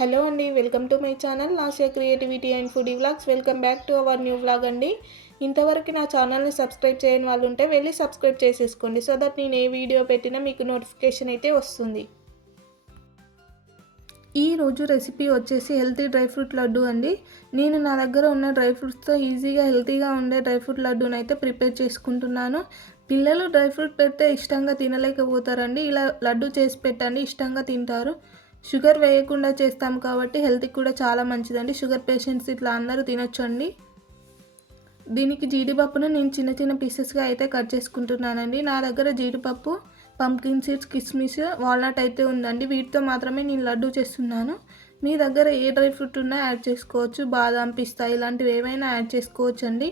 Hello అండి, welcome to my channel Lasya creativity and foodie vlogs. Welcome back to our new vlog అండి. ఇంతవరకు నా ఛానల్ని సబ్స్క్రైబ్ చేయని వాళ్ళు ఉంటే వెళ్ళి సబ్స్క్రైబ్ చేసేసుకోండి, సో దట్ నేను ఏ వీడియో పెట్టినా మీకు నోటిఫికేషన్ అయితే వస్తుంది. ఈరోజు రెసిపీ వచ్చేసి హెల్తీ డ్రై ఫ్రూట్ లడ్డు అండి. నేను నా దగ్గర ఉన్న డ్రై ఫ్రూట్స్తో ఈజీగా హెల్తీగా ఉండే డ్రై ఫ్రూట్ లడ్డూని అయితే ప్రిపేర్ చేసుకుంటున్నాను. పిల్లలు డ్రై ఫ్రూట్ పెడితే ఇష్టంగా తినలేకపోతారండి. ఇలా లడ్డు చేసి పెట్టండి, ఇష్టంగా తింటారు. షుగర్ వేయకుండా చేస్తాం కాబట్టి హెల్త్కి కూడా చాలా మంచిదండి. షుగర్ పేషెంట్స్ ఇట్లా అందరూ తినొచ్చండి. దీనికి జీడిపప్పును నేను చిన్న చిన్న పీసెస్గా అయితే కట్ చేసుకుంటున్నానండి. నా దగ్గర జీడిపప్పు, పంప్కిన్ సీడ్స్, కిస్మిస్, వాల్నట్ అయితే ఉందండి. వీటితో మాత్రమే నేను లడ్డు చేస్తున్నాను. మీ దగ్గర ఏ డ్రై ఫ్రూట్ ఉన్నా యాడ్ చేసుకోవచ్చు. బాదాం, పిస్తా ఇలాంటివి ఏమైనా యాడ్ చేసుకోవచ్చు అండి.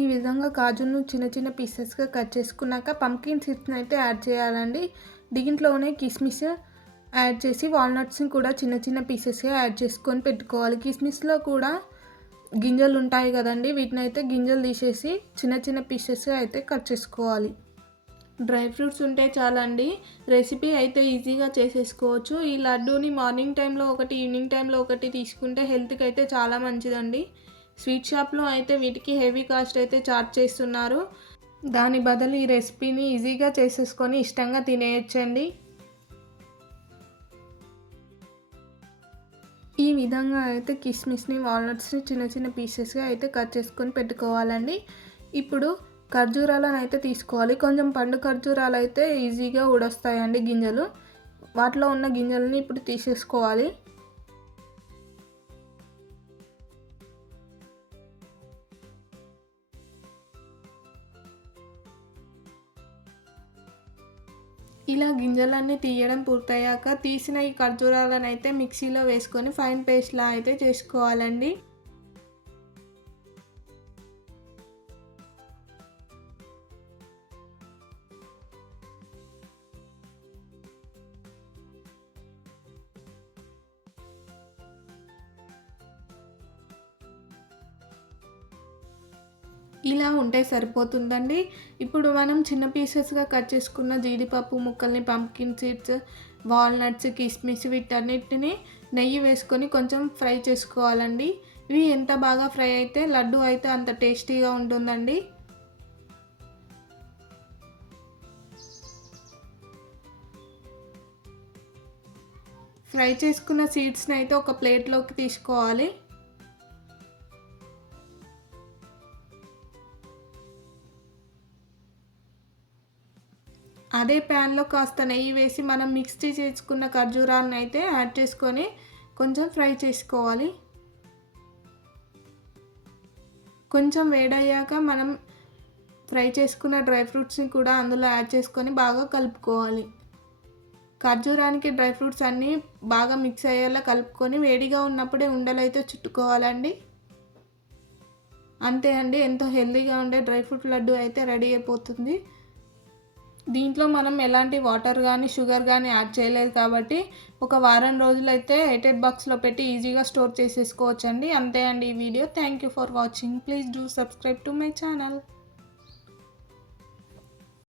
ఈ విధంగా కాజును చిన్న చిన్న పీసెస్గా కట్ చేసుకున్నాక పంప్కిన్ సీడ్స్ని అయితే యాడ్ చేయాలండి. దీంట్లోనే కిస్మిస్ యాడ్ చేసి వాల్నట్స్ని కూడా చిన్న చిన్న పీసెస్గా యాడ్ చేసుకొని పెట్టుకోవాలి. కిస్మిస్లో కూడా గింజలు ఉంటాయి కదండి, వీటిని అయితే గింజలు తీసేసి చిన్న చిన్న పీసెస్గా అయితే కట్ చేసుకోవాలి. డ్రై ఫ్రూట్స్ ఉంటే చాలండి, రెసిపీ అయితే ఈజీగా చేసేసుకోవచ్చు. ఈ లడ్డూని మార్నింగ్ టైంలో ఒకటి, ఈవినింగ్ టైంలో ఒకటి తీసుకుంటే హెల్త్కి అయితే చాలా మంచిదండి. స్వీట్ షాప్లో అయితే వీటికి హెవీ కాస్ట్ అయితే చార్జ్ చేస్తున్నారు. దాని బదులు ఈ రెసిపీని ఈజీగా చేసేసుకొని ఇష్టంగా తినేయచ్చండి. ఈ విధంగా అయితే కిస్మిస్ని, వాల్నట్స్ని చిన్న చిన్న పీసెస్గా అయితే కట్ చేసుకొని పెట్టుకోవాలండి. ఇప్పుడు ఖర్జూరాలను అయితే తీసుకోవాలి. కొంచెం పండు ఖర్జూరాలు అయితే ఈజీగా ఊడొస్తాయండి గింజలు. వాటిలో ఉన్న గింజలని ఇప్పుడు తీసేసుకోవాలి. ఇలా గింజలన్నీ తీయడం పూర్తయ్యాక తీసిన ఈ ఖర్జూరాలను అయితే మిక్సీలో వేసుకొని ఫైన్ పేస్ట్లా అయితే చేసుకోవాలండి. ఇలా ఉంటే సరిపోతుందండి. ఇప్పుడు మనం చిన్న పీసెస్గా కట్ చేసుకున్న జీడిపప్పు ముక్కల్ని, పంప్కిన్ సీడ్స్, వాల్నట్స్, కిస్మిస్ వీటన్నిటిని నెయ్యి వేసుకొని కొంచెం ఫ్రై చేసుకోవాలండి. ఇవి ఎంత బాగా ఫ్రై అయితే లడ్డు అయితే అంత టేస్టీగా ఉంటుందండి. ఫ్రై చేసుకున్న సీడ్స్ని అయితే ఒక ప్లేట్లోకి తీసుకోవాలి. అదే ప్యాన్లో కాస్త నెయ్యి వేసి మనం మిక్సీ చేసుకున్న ఖర్జూరాన్ని అయితే యాడ్ చేసుకొని కొంచెం ఫ్రై చేసుకోవాలి. కొంచెం వేడయ్యాక మనం ఫ్రై చేసుకున్న డ్రై ఫ్రూట్స్ని కూడా అందులో యాడ్ చేసుకొని బాగా కలుపుకోవాలి. ఖర్జూరానికి డ్రై ఫ్రూట్స్ అన్నీ బాగా మిక్స్ అయ్యేలా కలుపుకొని వేడిగా ఉన్నప్పుడే ఉండలైతే చుట్టుకోవాలండి. అంతే అండి, ఎంతో హెల్తీగా ఉండే డ్రై ఫ్రూట్ లడ్డు అయితే రెడీ అయిపోతుంది. దీంట్లో మనం ఎలాంటి వాటర్ కానీ షుగర్ కానీ యాడ్ చేయలేదు కాబట్టి ఒక వారం రోజులైతే ఎయిటెడ్ బాక్స్లో పెట్టి ఈజీగా స్టోర్ చేసేసుకోవచ్చండి. అంతే అండి ఈ video. Thank you for watching. Please do subscribe to my channel.